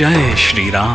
जय श्री राम।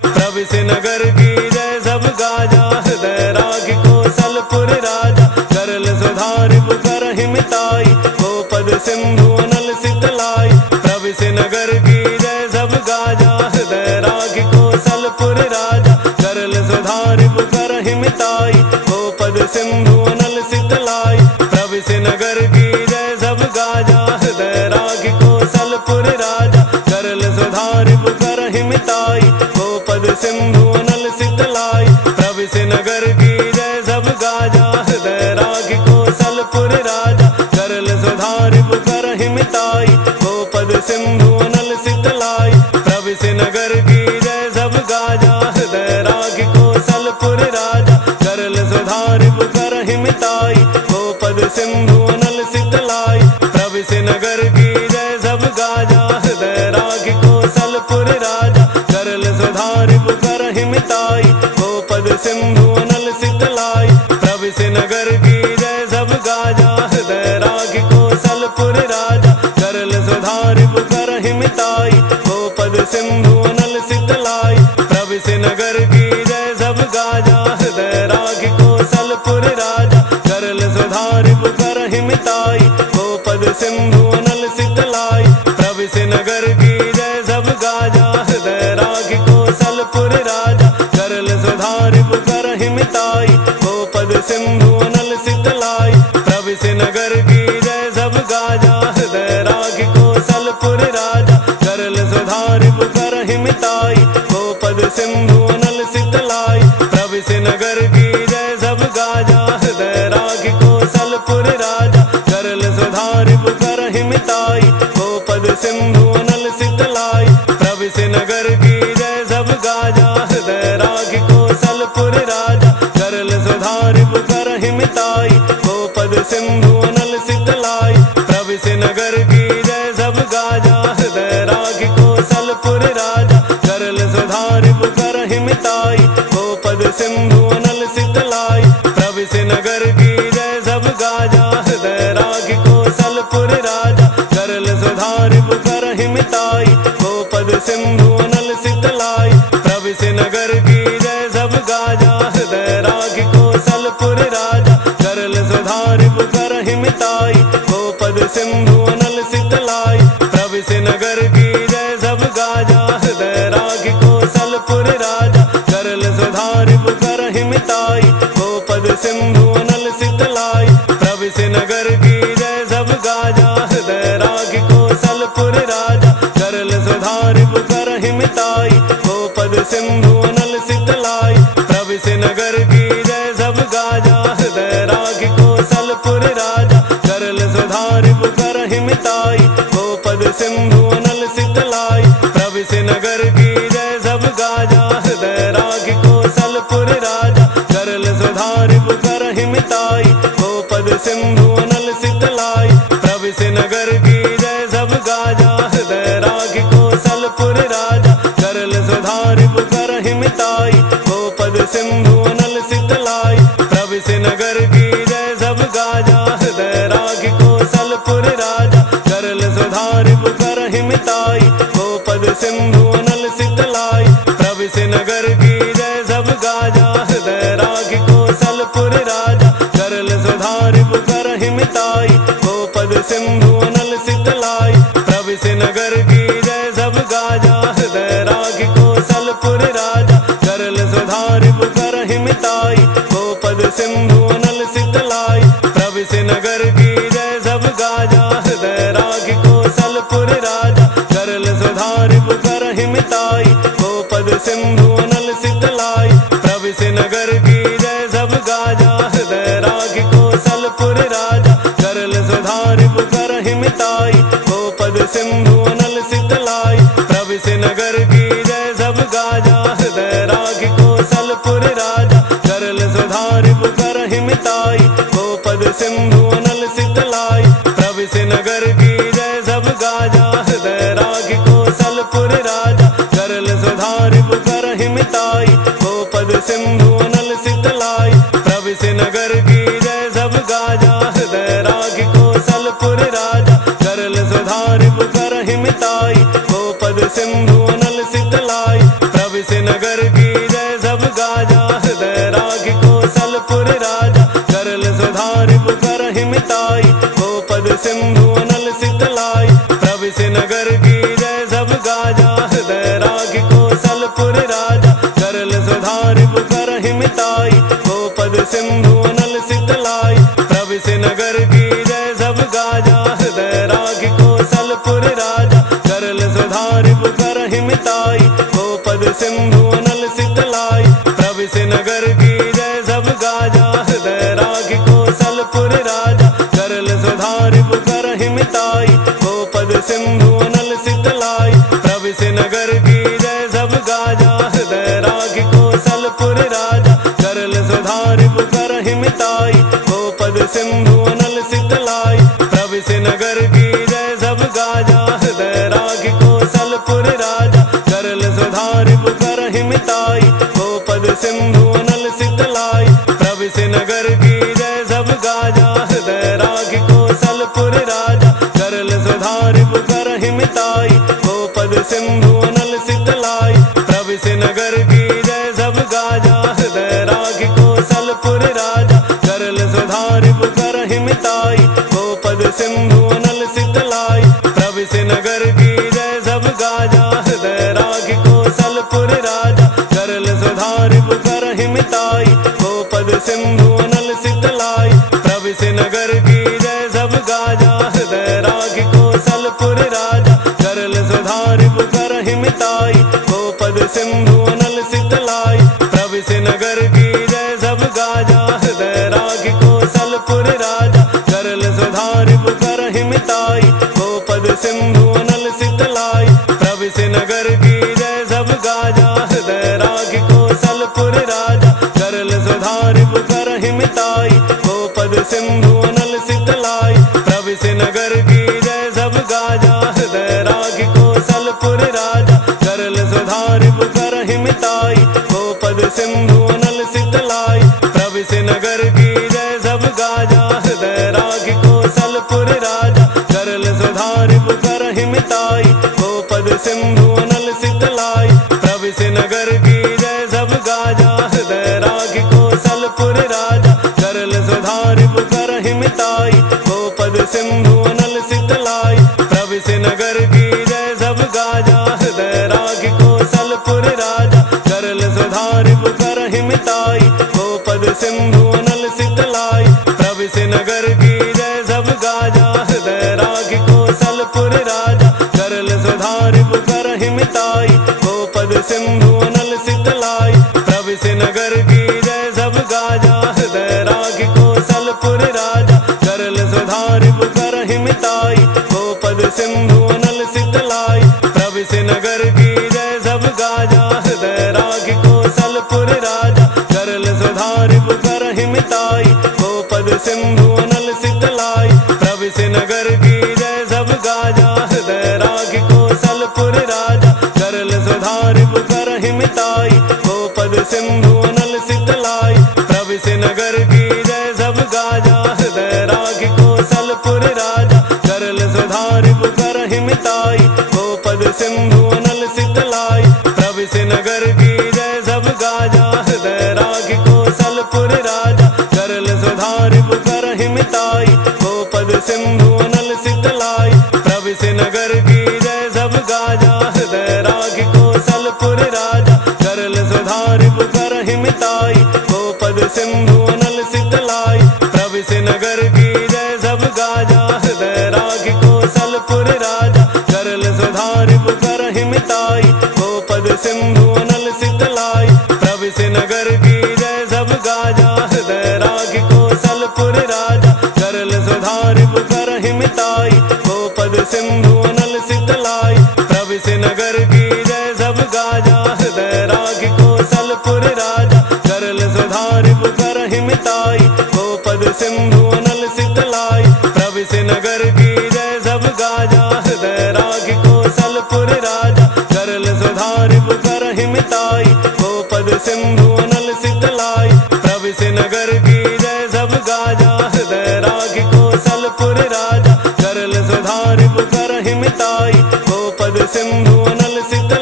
प्रविश नगर की जय सब गाजा, हृदय राग कौशलपुर राजा। करल सुधारि पुकर हिमिताई, गोपद सिंधु अनल सितलाई। प्रविश नगर की जय सब गाजा, हृदय राग कौशलपुर राजा। करल सुधारि पुकर हिमिताई, गोपद सिंधु अनल सितलाई। प्रविश नगर की जय सब गाजा, हृदय राग कौशलपुर राजा। करल सुधारि पुकर हिमिताई, गोपद सिंधु अनल सितलाई। प्रविश नगर की जय सब गाजा, हृदय राग कौशलपुर राजा। करल सुधारि पुकर हिमिताई, गोपद सिंधु अनल सितलाई। प्रविश नगर की जय सब गाजा, हृदय राग कौशलपुर राजा। करल सुधारि पुकर हिमिताई, गोपद सिंधु अनल सितलाई। प्रविश नगर की जय सब गाजा, हृदय राग कौशलपुर राजा। करल सुधारि पुकर हिमिताई, गोपद सिंधु अनल सितलाई। प्रविश नगर की जय सब गाजा, हृदय राग कौशलपुर राजा। करल सुधारि पुकर हिमिताई, गोपद सिंधु अनल सितलाई। प्रविश नगर की जय सब गाजा, हृदय राग कौशलपुर राजा। करल सुधारि पुकर हिमिताई, गोपद सिंधु अनल सितलाई। प्रविश नगर की जय सब गाजा, हृदय राग कौशलपुर राजा। करल सुधारि पुकर हिमिताई, गोपद सिंधु अनल सितलाई। प्रविश नगर की जय सब गाजा, हृदय राग कौशलपुर राजा। करल सुधारि पुकर हिमिताई, गोपद सिंधु अनल सितलाई। प्रविश नगर की जय सब गाजा, हृदय राग कौशलपुर राजा। करल सुधारि पुकर हिमिताई, गोपद सिंधु अनल सितलाई। प्रविश नगर की जय सब गाजा, हृदय राग कौशलपुर राजा। करल सुधारि पुकर हिमिताई, गोपद सिंधु अनल सितलाई। प्रविश नगर की जय सब गाजा, हृदय राग कौशलपुर राजा। करल सुधारि पुकर हिमिताई, गोपद सिंधु अनल सितलाई। प्रविश नगर की जय सब गाजा, हृदय राग कौशलपुर राजा। करल सुधारि पुकर हिमिताई, गोपद सिंधु अनल सितलाई। प्रविश नगर की जय सब गाजा, हृदय राग कौशलपुर राजा। करल सुधारि पुकर हिमिताई, गोपद सिंधु अनल सितलाई। प्रविश नगर की जय सब गाजा, हृदय राग कौशलपुर राजा। करल सुधारि पुकर हिमिताई, गोपद सिंधु अनल सितलाई। प्रविश नगर की जय सब गाजा, हृदय राग कौशलपुर राजा। करल सुधारि पुकर हिमिताई, गोपद सिंधु अनल सितलाई। प्रविश नगर की जय सब गाजा, हृदय राग कौशलपुर राजा। करल सुधारि पुकर हिमिताई, गोपद सिंधु अनल सितलाई। प्रविश नगर की जय सब गाजा, हृदय राग कौशलपुर राजा। करल सुधारि पुकर हिमिताई, गोपद सिंधु अनल सितलाई। प्रविश नगर की जय सब गाजा, हृदय राग कौशलपुर राजा। करल सुधारि पुकर हिमिताई, गोपद सिंधु अनल सितलाई। प्रविश नगर की जय सब गाजा, हृदय राग कौशलपुर राजा। करल सुधारि पुकर हिमिताई, गोपद सिंधु अनल सितलाई। प्रविश नगर की जय सब गाजा, हृदय राग कौशलपुर राजा। करल सुधारि पुकर हिमिताई, गोपद सिंधु अनल सितलाई। प्रविश नगर की जय सब गाजा, हृदय राग कौशलपुर राजा। करल सुधारि पुकर हिमिताई, गोपद सिंधु अनल सितलाई। प्रविश नगर की जय सब गाजा, हृदय राग कौशलपुर राजा। करल सुधारि पुकर हिमिताई, गोपद सिंधु अनल सितलाई। प्रविश नगर की जय सब गाजा, हृदय राग कौशलपुर राजा। करल सुधारि पुकर हिमिताई, गोपद सिंधु अनल सितलाई। प्रविश नगर की जय सब गाजा, हृदय राग कौशलपुर राजा। करल सुधारि पुकर हिमिताई, गोपद सिंधु अनल सितलाई। प्रविश नगर की जय सब गाजा, हृदय राग कौशलपुर राजा। करल सुधारि पुकर हिमिताई, गोपद सिंधु अनल सितलाई। प्रविश नगर की जय सब गाजा, हृदय राग कौशलपुर राजा। करल सुधारि पुकर हिमिताई, गोपद सिंधु सिंधु अनल शीतलाई प्रविश नगर की जय सब गाजा हृदय राग कौशलपुर राजा करल सुधारि पुकर हिमिताई गोपद सिंधु अनल शीतलाई प्रविश नगर की जय सब गाजा हृदय राग कौशलपुर राजा करल सुधारि पुकर हिमिताई गोपद सिंधु अनल शीतलाई प्रविश नगर की जय सब गाजा हृदय राग कौशलपुर राजा करल सुधारि पुकर हिमिताई गोपद सिंधु अनल शीतलाई प्रविश नगर की जय सब गाजा हृदय राग कौशलपुर राजा करल सुधारि पुकर हिमिताई गोपद सिंधु अनल शीतलाई प्रविश नगर की जय सब गाजा हृदय राग कौशलपुर राजा करल सुधारि पुकर हिमिताई गोपद सिंधु अनल शीतलाई प्रविश नगर की जय सब गाजा हृदय राग कौशलपुर राजा करल सुधारि पुकर हिमिताई गोपद सिंधु अनल शीतलाई प्रविश नगर की जय सब गाजा हृदय राग कौशलपुर राजा करल सुधारि पुकर हिमिताई गोपद सिंधु अनल शीतलाई प्रविश नगर की जय सब गाजा हृदय राग कौशलपुर राजा करल सुधारि पुकर हिमिताई गोपद सिंधु अनल शीतलाई प्रविश नगर की जय सब गाजा हृदय राग कौशलपुर राजा करल सुधारि पुकर हिमिताई गोपद सिंधु अनल शीतलाई प्रविश नगर की जय सब गाजा हृदय राग कौशलपुर राजा करल सुधारि पुकर हिमिताई गोपद सिंधु अनल शीतलाई प्रविश नगर की जय सब गाजा हृदय राग कौशलपुर राजा करल सुधारि पुकर हिमिताई गोपद सिंधु अनल शीतलाई प्रविश नगर की जय सब गाजा हृदय राग कौशलपुर राजा करल सुधारि पुकर हिमिताई गोपद सिंधु अनल शीतलाई प्रविश नगर की जय सब गाजा हृदय राग कौशलपुर राजा करल सुधारि पुकर हिमिताई गोपद सिंधु अनल शीतलाई प्रविश नगर की जय सब गाजा हृदय राग कौशलपुर राजा करल सुधारि पुकर हिमिताई गोपद सिंधु अनल शीतलाई प्रविश नगर की जय सब गाजा हृदय राग कौशलपुर राजा करल सुधारि पुकर हिमिताई गोपद सिंधु अनल शीतलाई प्रविश नगर की जय सब गाजा हृदय राग कौशलपुर राजा करल सुधारि पुकर हिमिताई गोपद सिंधु अनल शीतलाई प्रविश नगर की जय सब गाजा हृदय राग कौशलपुर राजा करल सुधारि पुकर हिमिताई गोपद सिंधु अनल शीतलाई प्रविश नगर की जय सब गाजा हृदय राग कौशलपुर राजा करल सुधारि पुकर हिमिताई गोपद सिंधु अनल शीतलाई प्रविश नगर की जय सब गाजा हृदय राग कौशलपुर राजा करल सुधारि पुकर हिमिताई गोपद सिंधु अनल शीतलाई प्रविश नगर की जय सब गाजा हृदय राग कौशलपुर राजा करल सुधारि पुकर हिमिताई गोपद सिंधु अनल शीतलाई प्रविश नगर की जय सब गाजा हृदय राग कौशलपुर राजा करल सुधारि पुकर हिमिताई गोपद सिंधु अनल शीतलाई प्रविश नगर की जय सब गाजा हृदय राग कौशलपुर राजा करल सुधारि पुकर हिमिताई गोपद सिंधु अनल शीतलाई प्रविश नगर की जय सब गाजा हृदय राग कौशलपुर राजा करल सुधारि पुकर हिमिताई गोपद सिंधु अनल शीतलाई प्रविश नगर की जय सब गाजा हृदय राग कौशलपुर राजा करल सुधारि पुकर हिमिताई गोपद सिंधु अनल शीतलाई प्रविश नगर की जय सब गाजा हृदय राग कौशलपुर राजा करल सुधारि पुकर हिमिताई गोपद सिंधु अनल शीतलाई प्रविश नगर की जय सब गाजा हृदय राग कौशलपुर राजा करल सुधारि पुकर हिमिताई गोपद सिंधु अनल शीतलाई प्रविश नगर की जय सब गाजा हृदय राग कौशलपुर राजा करल सुधारि पुकर हिमिताई गोपद सिंधु अनल शीतलाई प्रविश नगर की जय सब गाजा हृदय राग कौशलपुर राजा करल सुधारि पुकर हिमिताई गोपद सिंधु अनल शीतलाई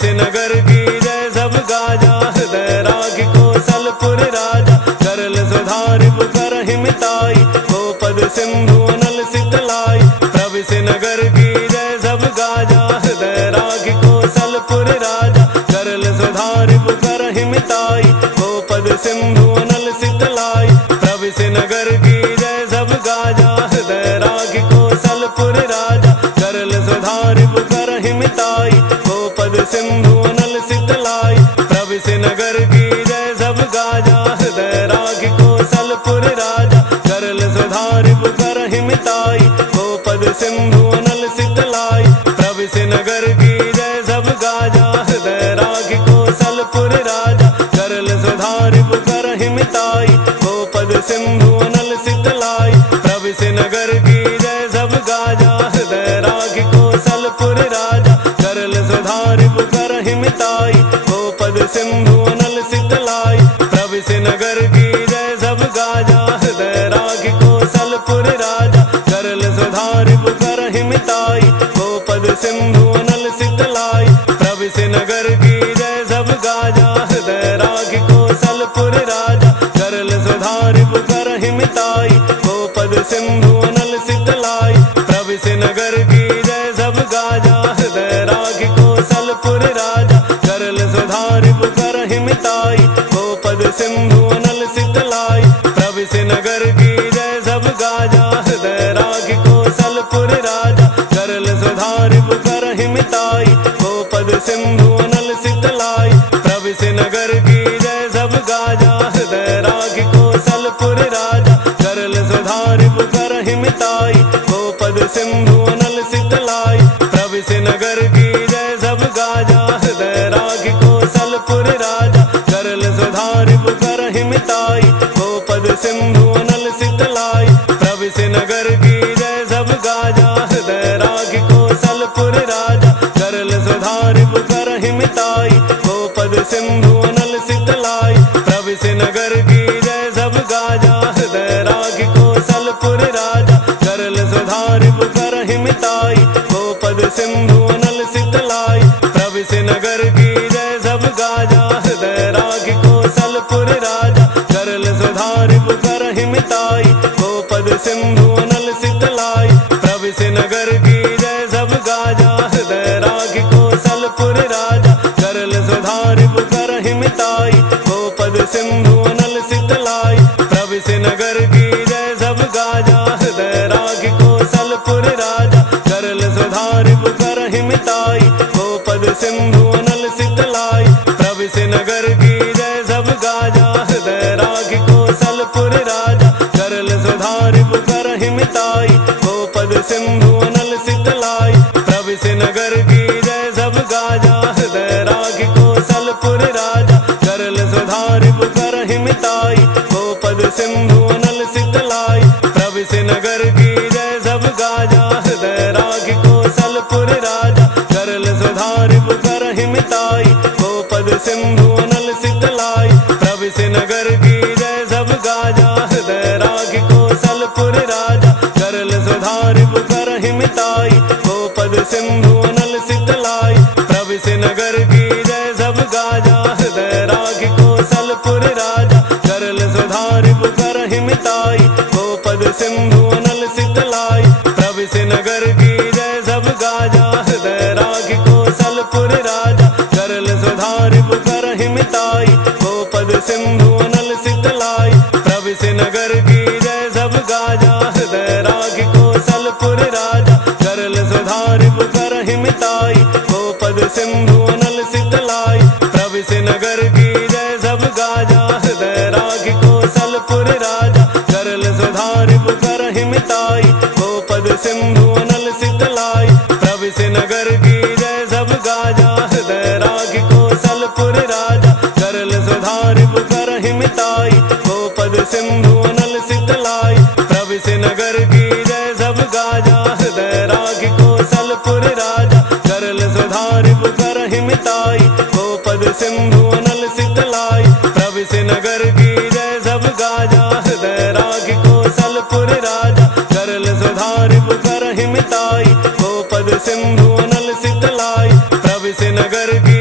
से नगर की जय सब गाजा, हृदय राखी कौशलपुर राजा। करल सुधारि पुकर हिमिताई, गोपद सिंधु अनल सितलाई। प्रभु से नगर की जय सब गाजा, हृदय राखी कौशलपुर राजा। करल सुधारि पुकर हिमिताई, गोपद सिंधु अनल सितलाई। प्रभु से नगर की जय सब गाजा, हृदय राखी कौशलपुर राजा। करल सुधारि पुकर हिमिताई, गोपद सिंधु अनल सितलाई। प्रभु से नगर की जय सब गाजा, हृदय राखी कौशलपुर राजा। करल सुधारि पुकर हिमिताई, गोपद सिंधु अनल सितलाई। प्रभु से नगर की जय सब गाजा, हृदय राखी कौशलपुर राजा। करल सुधारि पुकर हिमिताई, गोपद सिंधु अनल सितलाई। प्रभु से नगर की जय सब गाजा, हृदय राखी कौशलपुर राजा। करल सुधारि पुकर हिमिताई, गोपद सिंधु अनल सितलाई। प्रभु से नगर की जय सब गाजा, हृदय राखी कौशलपुर राजा। करल सुधारि पुकर हिमिताई, गोपद सिंधु अनल सितलाई। प्रभु से नगर की जय सब गाजा, हृदय राखी कौशलपुर राजा। करल सुधारि पुकर हिमिताई, गोपद सिंधु अनल सितलाई। प्रभु से नगर की जय सब गाजा, हृदय राखी कौशलपुर राजा। करल सुधारि पुकर हिमिताई, गोपद सिंधु अनल सितलाई। प्रभु से नगर की जय सब गाजा, हृदय राखी कौशलपुर राजा। करल सुधारि पुकर हिमिताई, गोपद सिंधु अनल सितलाई। प्रभु से नगर की जय सब गाजा, हृदय राखी कौशलपुर राजा। करल सुधारि पुकर हिमिताई, गोपद सिंधु अनल सितलाई। प्रभु से नगर की जय सब गाजा, हृदय राखी कौशलपुर राजा। करल सुधारि पुकर हिमिताई, गोपद सिंधु अनल सितलाई। प्रभु से नगर की जय सब गाजा, हृदय राखी कौशलपुर राजा। करल सुधारि पुकर हिमिताई, गोपद सिंधु अनल सितलाई। प्रभु से नगर की जय सब गाजा, हृदय राखी कौशलपुर राजा। करल सुधारि पुकर हिमिताई, गोपद सिंधु अनल सितलाई। प्रभु से नगर की जय सब गाजा, हृदय राखी कौशलपुर राजा। करल सुधारि पुकर हिमिताई, गोपद सिंधु अनल सितलाई। प्रभु से नगर की जय सब गाजा, हृदय राखी कौशलपुर राजा। करल सुधारि पुकर हिमिताई, गोपद सिंधु अनल सितलाई। प्रभु से नगर की जय सब गाजा, हृदय राखी कौशलपुर राजा। करल सुधारि पुकर हिमिताई, गोपद सिंधु अनल सितलाई। प्रभु से नगर की जय सब गाजा, हृदय राखी कौशलपुर राजा। करल सुधारि पुकर हिमिताई, गोपद सिंधु अनल सितलाई। प्रभु से नगर की जय सब गाजा, हृदय राखी कौशलपुर राजा। करल सुधारि पुकर हिमिताई, गोपद सिंधु अनल सितलाई। प्रभु से नगर की जय सब गाजा, हृदय राखी कौशलपुर राजा। करल सुधारि पुकर हिमिताई, गोपद सिंधु अनल सितलाई। प्रभु से नगर की जय सब गाजा, हृदय राखी कौशलपुर राजा। करल सुधारि पुकर हिमिताई, गोपद सिंधु अनल सितलाई। प्रभु से नगर की जय सब गाजा, हृदय राखी कौशलपुर राजा। करल सुधारि पुकर हिमिताई, गोपद सिंधु अनल सितलाई। प्रभु से नगर की जय सब गाजा, हृदय राखी कौशलपुर राजा। करल सुधारि पुकर हिमिताई, गोपद सिंधु अनल सितलाई। प्रभु से नगर की जय सब गाजा, हृदय राखी कौशलपुर राजा। करल सुधारि पुकर हिमिताई, गोपद सिंधु अनल सितलाई। प्रभु से नगर की जय सब गाजा, हृदय राखी कौशलपुर राजा। करल सुधारि पुकर हिमिताई, गोपद सिंधु अनल सितलाई। प्रभु से नगर की जय सब गाजा, हृदय राखी कौशलपुर राजा। करल सुधारि पुकर हिमिताई, गोपद सिंधु अनल सितलाई। प्रभु से नगर की जय सब गाजा, हृदय राखी कौशलपुर राजा। करल सुधारि पुकर हिमिताई, गोपद सिंधु अनल सितलाई। प्रभु से नगर की जय सब गाजा, हृदय राखी कौशलपुर राजा। करल सुधारि पुकर हिमिताई, गोपद सिंधु अनल सितलाई। प्रभु से नगर की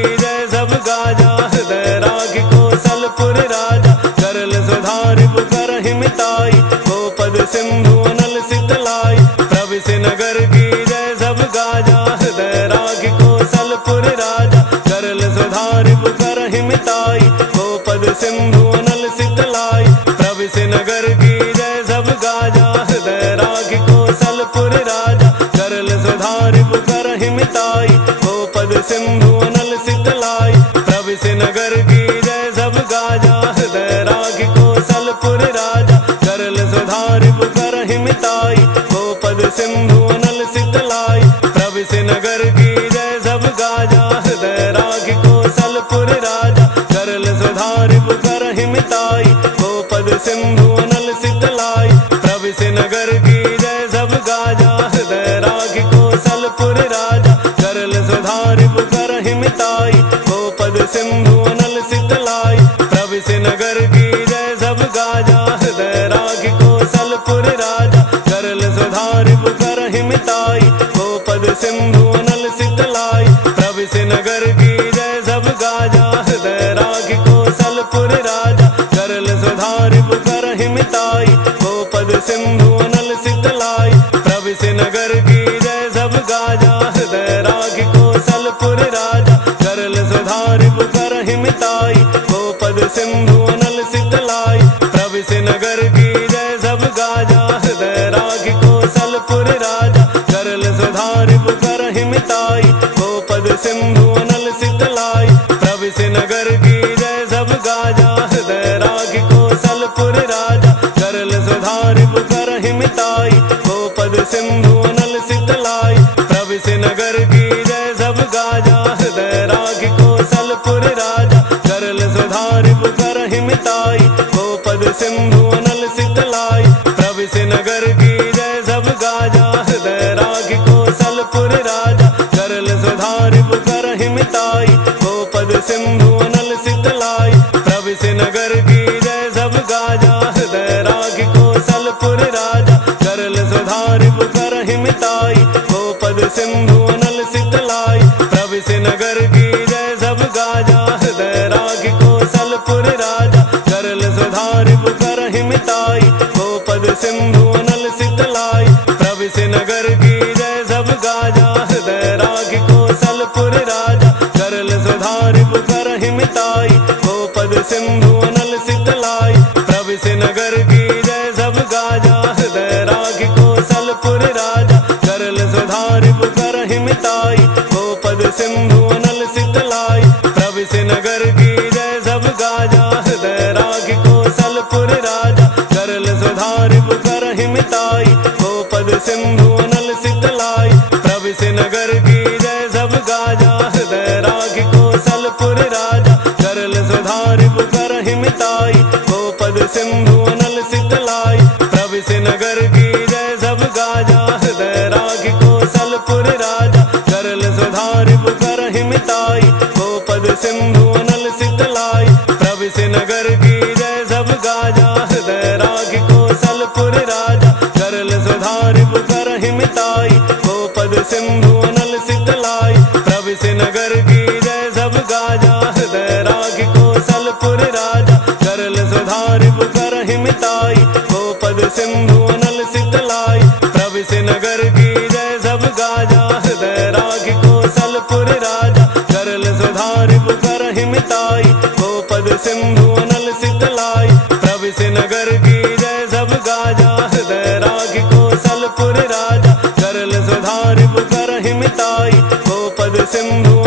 सिंधु अनल शीतलाई, प्रविश नगर की जय सब गाजा, हृदय राखी कौशलपुर राजा, करल सुधारि पुकर हिमिताई, गोपद सिंधु अनल शीतलाई, प्रविश नगर की जय सब गाजा, हृदय राखी कौशलपुर राजा, करल सुधारि पुकर हिमिताई, गोपद सिंधु अनल शीतलाई, प्रविश नगर की जय सब गाजा, हृदय राखी कौशलपुर राजा, करल सुधारि पुकर हिमिताई, गोपद सिंधु अनल शीतलाई, प्रविश नगर की जय सब गाजा, हृदय राखी कौशलपुर राजा, करल सुधारि पुकर हिमिताई, गोपद सिंधु अनल शीतलाई, प्रविश नगर की जय सब गाजा, हृदय राखी कौशलपुर राजा, करल सुधारि पुकर हिमिताई, गोपद सिंधु अनल शीतलाई, प्रविश नगर की जय सब गाजा, हृदय राखी कौशलपुर राजा, करल सुधारि पुकर हिमिताई, गोपद सिंधु अनल शीतलाई, प्रविश नगर की जय सब गाजा, हृदय राखी कौशलपुर राजा, करल सुधारि पुकर हिमिताई, गोपद सिंधु अनल शीतलाई, प्रविश नगर की जय सब गाजा, हृदय राखी कौशलपुर राजा, करल सुधारि पुकर हिमिताई, गोपद सिंधु अनल शीतलाई, प्रविश नगर की जय सब गाजा, हृदय राखी कौशलपुर राजा, करल सुधारि पुकर हिमिताई, गोपद सिंधु अनल शीतलाई, प्रविश नगर की जय सब गाजा, हृदय राखी कौशलपुर राजा, करल सुधारि पुकर हिमिताई, गोपद सिंधु अनल शीतलाई, प्रविश नगर की जय सब गाजा, हृदय राखी कौशलपुर राजा, करल सुधारि पुकर हिमिताई, गोपद सिंधु अनल शीतलाई, प्रविश नगर की जय सब गाजा, हृदय राखी कौशलपुर राजा, करल सुधारि पुकर हिमिताई, गोपद सिंधु अनल शीतलाई, प्रविश नगर की जय सब गाजा, हृदय राखी कौशलपुर राजा, करल सुधारि पुकर हिमिताई, गोपद सिंधु अनल शीतलाई, प्रविश नगर की जय सब गाजा, हृदय राखी कौशलपुर राजा, करल सुधारि पुकर हिमिताई, गोपद सिंधु अनल शीतलाई, प्रविश नगर की जय सब गाजा, हृदय राखी कौशलपुर राजा, करल सुधारि पुकर हिमिताई, गोपद सिंधु अनल शीतलाई, प्रविश नगर की जय सब गाजा, हृदय राखी कौशलपुर राजा, करल सुधारि पुकर हिमिताई, गोपद सिंधु अनल शीतलाई, प्रविश नगर की जय सब गाजा, हृदय राखी कौशलपुर राजा, करल सुधारि पुकर हिमिताई, गोपद सिंधु अनल शीतलाई, प्रविश नगर की जय सब गाजा, हृदय राखी कौशलपुर राजा, करल सुधारि पुकर हिमिताई, गोपद सिंधु अनल शीतलाई, प्रविश नगर की जय सब गाजा, हृदय राखी कौशलपुर राजा, करल सुधारि पुकर हिमिताई, गोपद सिंधु अनल शीतलाई, प्रविश नगर की जय सब गाजा, हृदय राखी कौशलपुर राजा, करल सुधारि पुकर हिमिताई, गोपद सिंधु अनल शीतलाई, प्रविश नगर की जय सब गाजा, हृदय राखी कौशलपुर राजा, करल सुधारि पुकर हिमिताई, गोपद सिंधु